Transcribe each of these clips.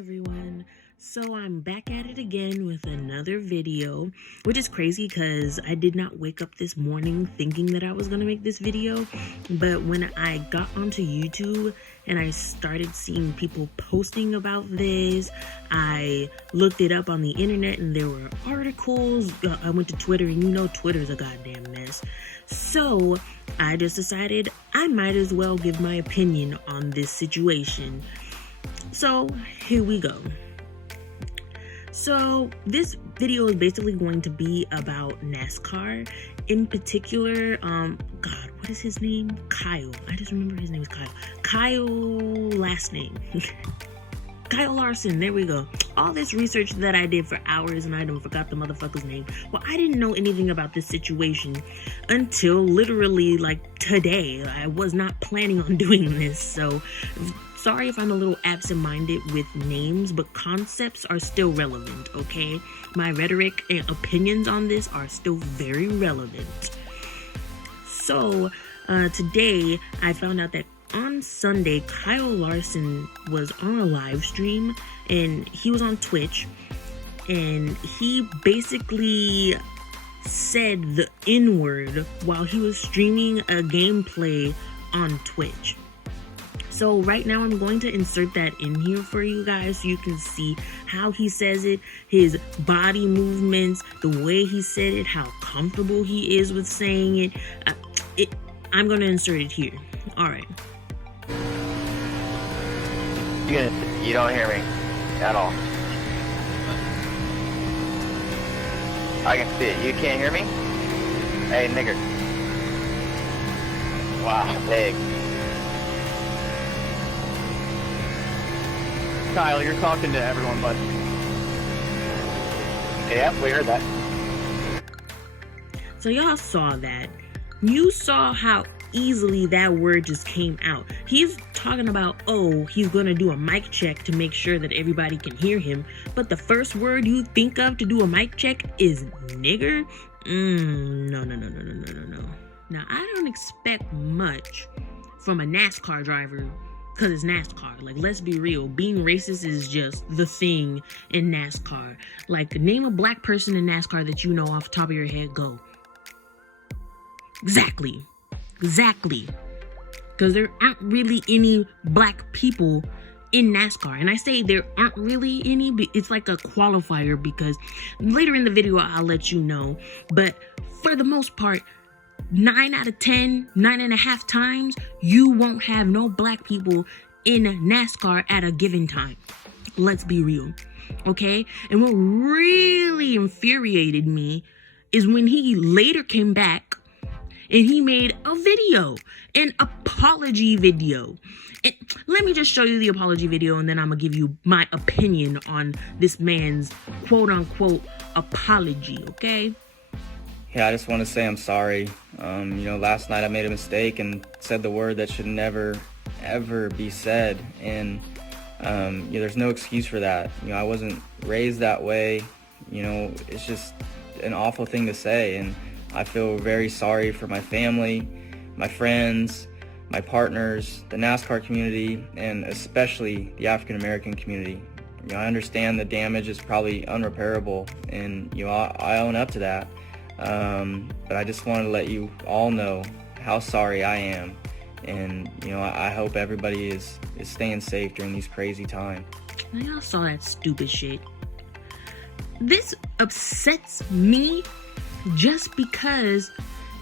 everyone. So I'm back at it again with another video, which is crazy because I did not wake up this morning thinking that I was gonna make this video, but when I got onto YouTube and I started seeing people posting about this, I looked it up on the internet and there were articles. I went to Twitter, and you know Twitter's a goddamn mess. So I just decided I might as well give my opinion on this situation. So here we go. So this video is basically going to be about NASCAR. In particular, God, what is his name? Kyle. I just remember his name is Kyle. Kyle last name. Kyle Larson, there we go. All this research that I did for hours and I done forgot the motherfucker's name. Well, I didn't know anything about this situation until literally like today. I was not planning on doing this, so sorry if I'm a little absent-minded with names, but concepts are still relevant, okay? My rhetoric and opinions on this are still very relevant. So today I found out that on Sunday, Kyle Larson was on a live stream and he was on Twitch, and he basically said the N-word while he was streaming a gameplay on Twitch. So right now I'm going to insert that in here for you guys so you can see how he says it, his body movements, the way he said it, how comfortable he is with saying it. I'm going to insert it here. All right. You don't hear me at all. I can see it. You can't hear me? Hey, nigger. Wow, big. Kyle, you're talking to everyone, bud. Yeah, we heard that. So y'all saw that. You saw how easily that word just came out. He's talking about, oh, he's gonna do a mic check to make sure that everybody can hear him, but the first word you think of to do a mic check is nigger? No. Now, I don't expect much from a NASCAR driver because it's NASCAR. Like, let's be real. Being racist is just the thing in NASCAR. Like, name a black person in NASCAR that you know off the top of your head. Go. Exactly. Because there aren't really any black people in NASCAR. And I say there aren't really any, it's like a qualifier because later in the video I'll let you know. But for the most part, 9 out of 10, 9.5 times, you won't have no black people in NASCAR at a given time. Let's be real, okay? And what really infuriated me is when he later came back and he made a video, an apology video. And let me just show you the apology video, and then I'm gonna give you my opinion on this man's quote-unquote apology, okay? Yeah, I just want to say I'm sorry. Last night I made a mistake and said the word that should never, ever be said. And, there's no excuse for that. I wasn't raised that way. It's just an awful thing to say. And I feel very sorry for my family, my friends, my partners, the NASCAR community, and especially the African-American community. I understand the damage is probably unrepairable, and I own up to that. But I just wanted to let you all know how sorry I am, and I hope everybody is staying safe during these crazy times. Now y'all saw that stupid shit. This upsets me just because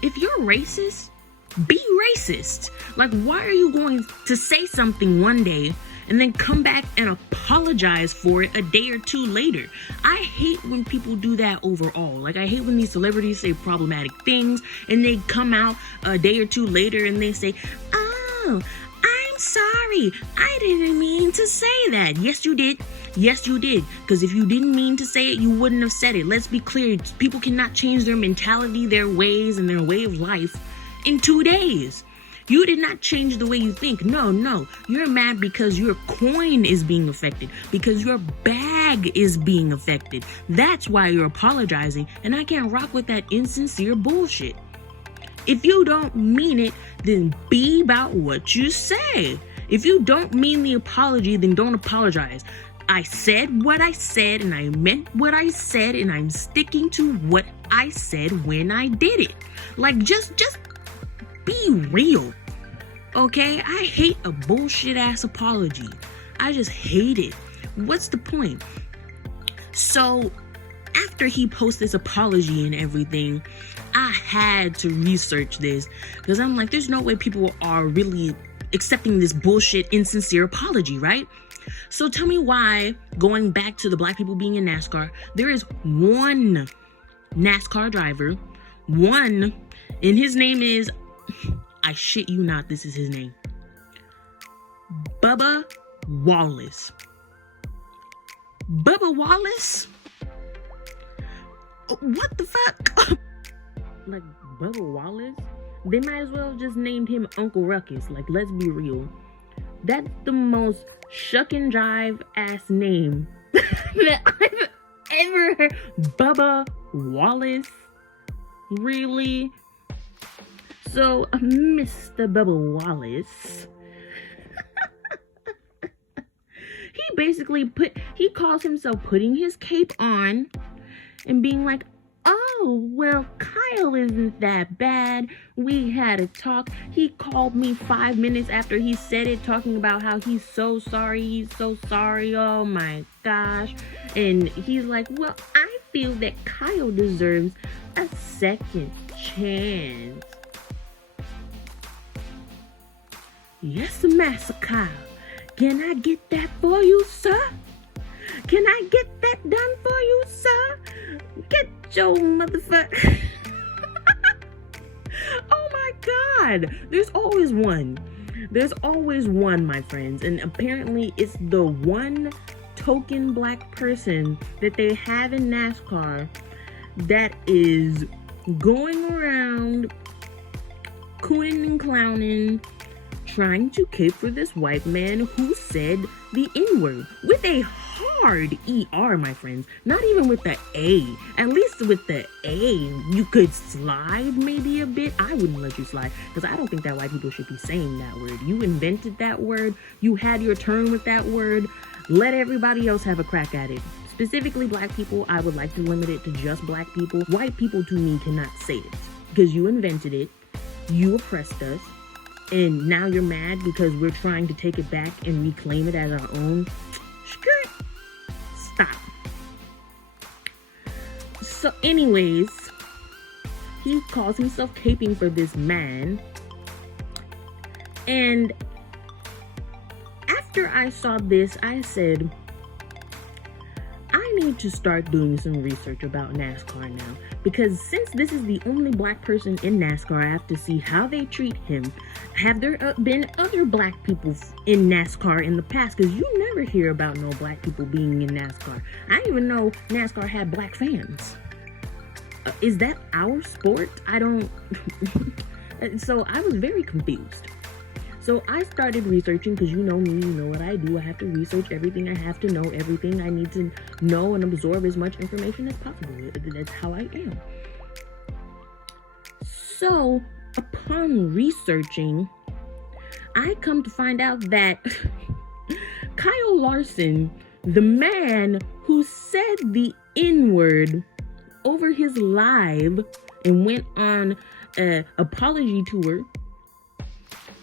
if you're racist, be racist. Like, why are you going to say something one day and then come back and apologize for it a day or two later? I hate when people do that overall. Like, I hate when these celebrities say problematic things and they come out a day or two later and they say, oh, I'm sorry, I didn't mean to say that. Yes, you did. Yes, you did. Because if you didn't mean to say it, you wouldn't have said it. Let's be clear. People cannot change their mentality, their ways, and their way of life in 2 days. You did not change the way you think. No. You're mad because your coin is being affected, because your bag is being affected. That's why you're apologizing, and I can't rock with that insincere bullshit. If you don't mean it, then be about what you say. If you don't mean the apology, then don't apologize. I said what I said, and I meant what I said, and I'm sticking to what I said when I did it. Like, just be real, okay? I hate a bullshit ass apology. I just hate it. What's the point? So, after he posted this apology and everything, I had to research this, because I'm like, there's no way people are really accepting this bullshit, insincere apology, right? So tell me why, going back to the black people being in NASCAR, there is one NASCAR driver, and his name is, I shit you not, this is his name, Bubba Wallace. Bubba Wallace? What the fuck? Like, Bubba Wallace? They might as well just named him Uncle Ruckus. Like, let's be real. That's the most shuck and jive ass name that I've ever heard. Bubba Wallace? Really? So, Mr. Bubba Wallace, he basically he calls himself putting his cape on and being like, oh, well, Kyle isn't that bad. We had a talk. He called me 5 minutes after he said it, talking about how he's so sorry. Oh my gosh. And he's like, well, I feel that Kyle deserves a second chance. Yes, Master Kyle. Can I get that for you, sir? Can I get that done for you, sir? Get your motherfucker. Oh my God. There's always one. There's always one, my friends. And apparently it's the one token black person that they have in NASCAR that is going around cooning and clowning, trying to cape for this white man who said the N-word with a hard ER, my friends. Not even with the A. At least with the A, you could slide maybe a bit. I wouldn't let you slide, because I don't think that white people should be saying that word. You invented that word. You had your turn with that word. Let everybody else have a crack at it. Specifically black people, I would like to limit it to just black people. White people, to me, cannot say it, because you invented it. You oppressed us. And now you're mad because we're trying to take it back and reclaim it as our own. Skirt. Stop. So anyways, he calls himself caping for this man. And after I saw this, I said, I need to start doing some research about NASCAR now, because since this is the only black person in NASCAR, I have to see how they treat him. Have there been other black people in NASCAR in the past? Because you never hear about no black people being in NASCAR. I didn't even know NASCAR had black fans. Is that our sport? I don't... So I was very confused. So I started researching, because you know me, you know what I do. I have to research everything I have to know, everything I need to know and absorb as much information as possible. That's how I am. So upon researching, I come to find out that Kyle Larson, the man who said the N-word over his live and went on an apology tour,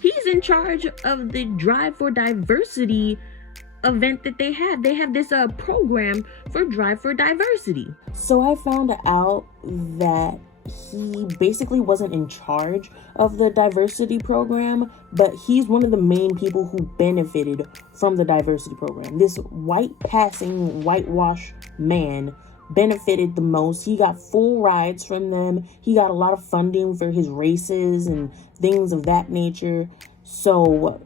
he's in charge of the Drive for Diversity event that they have. They have this program for Drive for Diversity. So I found out that he basically wasn't in charge of the diversity program, but he's one of the main people who benefited from the diversity program. This white passing whitewash man benefited the most. He got full rides from them. He got a lot of funding for his races and things of that nature. So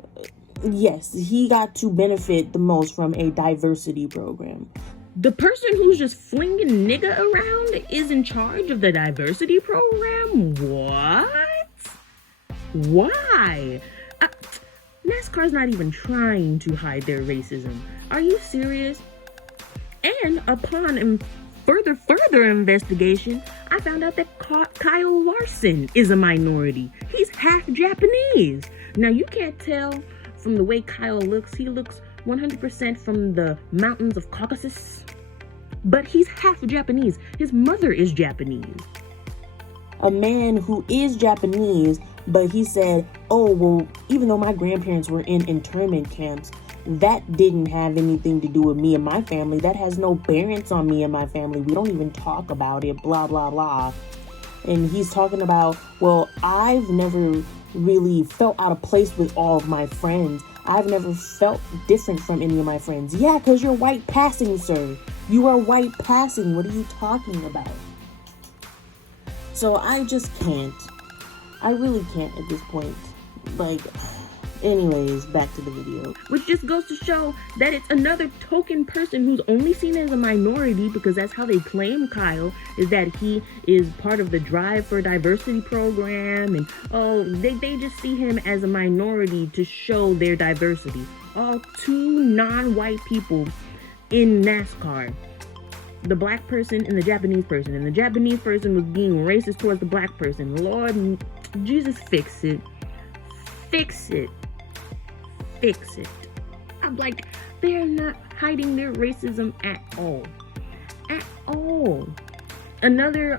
yes, he got to benefit the most from a diversity program. The person who's just flinging nigga around is in charge of the diversity program? What? Why? NASCAR's not even trying to hide their racism. Are you serious? And upon further investigation, I found out that Kyle Larson is a minority. He's half Japanese. Now, you can't tell from the way Kyle looks, he looks 100% from the mountains of Caucasus. But he's half Japanese. His mother is Japanese. A man who is Japanese, but he said, oh, well, even though my grandparents were in internment camps, that didn't have anything to do with me and my family. That has no bearance on me and my family. We don't even talk about it, blah, blah, blah. And he's talking about, well, I've never really felt out of place with all of my friends. I've never felt different from any of my friends. Yeah, because you're white passing, sir. You are white passing. What are you talking about? So I just can't. I really can't at this point. Like, anyways, back to the video. Which just goes to show that it's another token person who's only seen as a minority, because that's how they claim Kyle, is that he is part of the Drive for Diversity program, and they just see him as a minority to show their diversity. All two non-white people in NASCAR. The black person and the Japanese person. And the Japanese person was being racist towards the black person. Lord Jesus, fix it. Fix it. Fix it. I'm like, they're not hiding their racism at all. At all. Another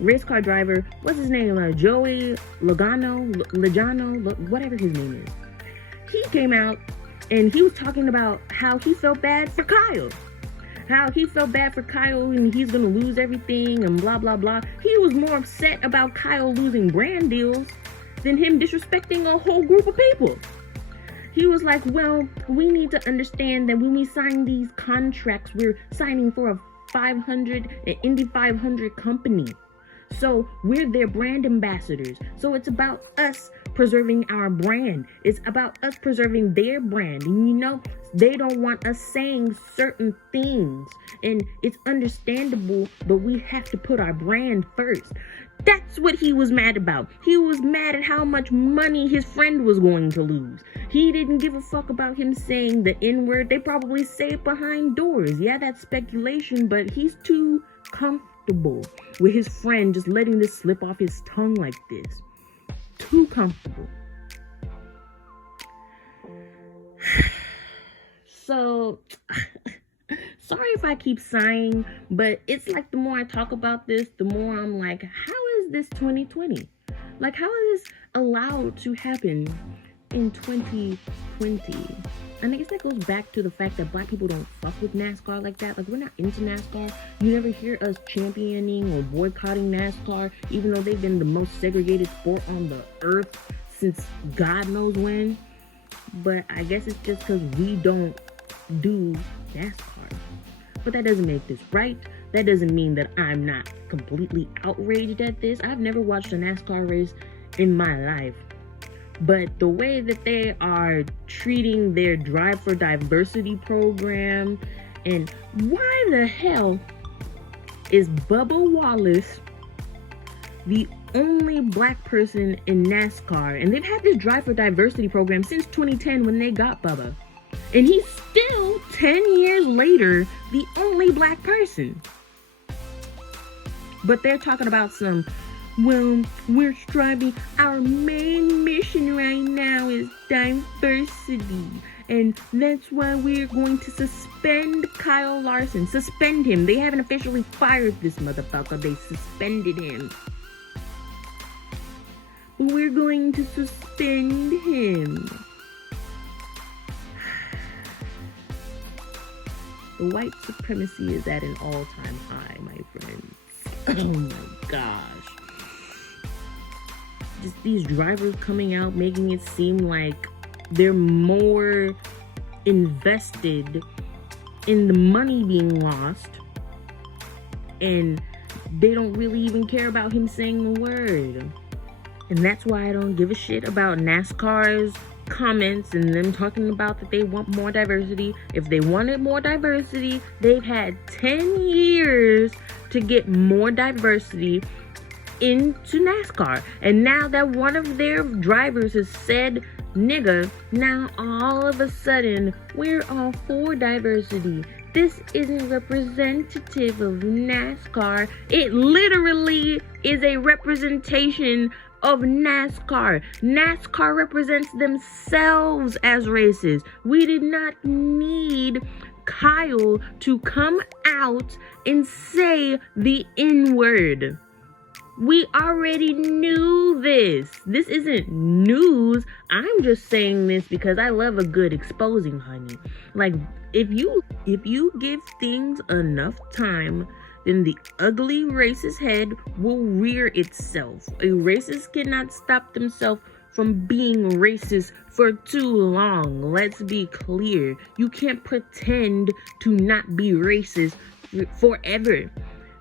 race car driver, what's his name? Joey Logano, whatever his name is. He came out and he was talking about how he felt bad for Kyle. How he felt bad for Kyle and he's gonna lose everything and blah, blah, blah. He was more upset about Kyle losing brand deals than him disrespecting a whole group of people. He was like, well, we need to understand that when we sign these contracts, we're signing for a 500, an Indy 500 company. So we're their brand ambassadors. So it's about us preserving our brand. It's about us preserving their brand. And you know, they don't want us saying certain things. And it's understandable, but we have to put our brand first. That's what he was mad about. He was mad at how much money his friend was going to lose. He didn't give a fuck about him saying the N-word. They probably say it behind doors. Yeah, that's speculation, but he's too comfortable with his friend just letting this slip off his tongue like this. Too comfortable. So, sorry if I keep sighing, but it's like the more I talk about this, the more I'm like, how is this 2020? Like, how is this allowed to happen in 2020? And I guess that goes back to the fact that black people don't fuck with NASCAR like that. Like, we're not into NASCAR. You never hear us championing or boycotting NASCAR, even though they've been the most segregated sport on the earth since God knows when. But I guess it's just because we don't do NASCAR. But that doesn't make this right. That doesn't mean that I'm not completely outraged at this. I've never watched a NASCAR race in my life. But the way that they are treating their Drive for Diversity program, and why the hell is Bubba Wallace the only black person in NASCAR? And they've had this Drive for Diversity program since 2010 when they got Bubba. And he's still, 10 years later, the only black person. But they're talking about some, well, we're striving, our main mission right now is diversity. And that's why we're going to suspend Kyle Larson. Suspend him. They haven't officially fired this motherfucker. They suspended him. We're going to suspend him. The white supremacy is at an all-time high, my friends. Oh my gosh. Just these drivers coming out making it seem like they're more invested in the money being lost, and they don't really even care about him saying the word. And that's why I don't give a shit about NASCAR's comments and them talking about that they want more diversity. If they wanted more diversity, they've had 10 years to get more diversity into NASCAR. And now that one of their drivers has said nigga, now all of a sudden we're all for diversity. This isn't representative of NASCAR. It literally is a representation of NASCAR. NASCAR represents themselves as racist. We did not need Kyle to come out and say the N-word. We already knew this. This isn't news. I'm just saying this because I love a good exposing, honey. Like, if you give things enough time, then the ugly racist head will rear itself. A racist cannot stop themselves from being racist for too long. Let's be clear. You can't pretend to not be racist forever.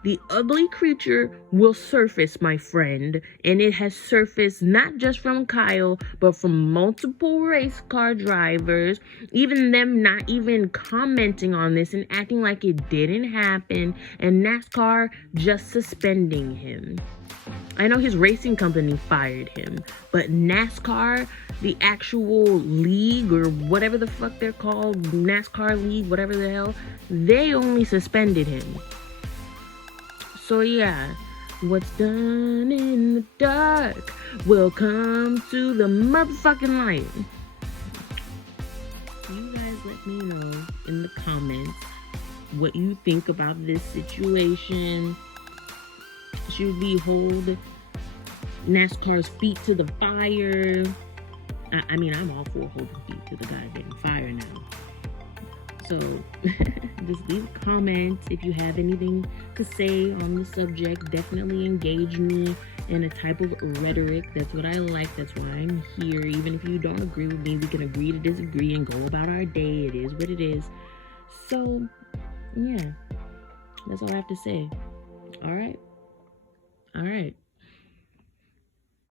The ugly creature will surface, my friend, and it has surfaced not just from Kyle, but from multiple race car drivers, even them not even commenting on this and acting like it didn't happen, and NASCAR just suspending him. I know his racing company fired him, but NASCAR, the actual league or whatever the fuck they're called, NASCAR league, whatever the hell, they only suspended him. So yeah, what's done in the dark will come to the motherfucking light. You guys let me know in the comments what you think about this situation. Should we hold NASCAR's feet to the fire? I mean, I'm all for holding feet to the goddamn fire now. So just leave a comment if you have anything to say on the subject. Definitely engage me in a type of rhetoric. That's what I like. That's why I'm here. Even if you don't agree with me, we can agree to disagree and go about our day. It is what it is. So yeah, that's all I have to say. All right.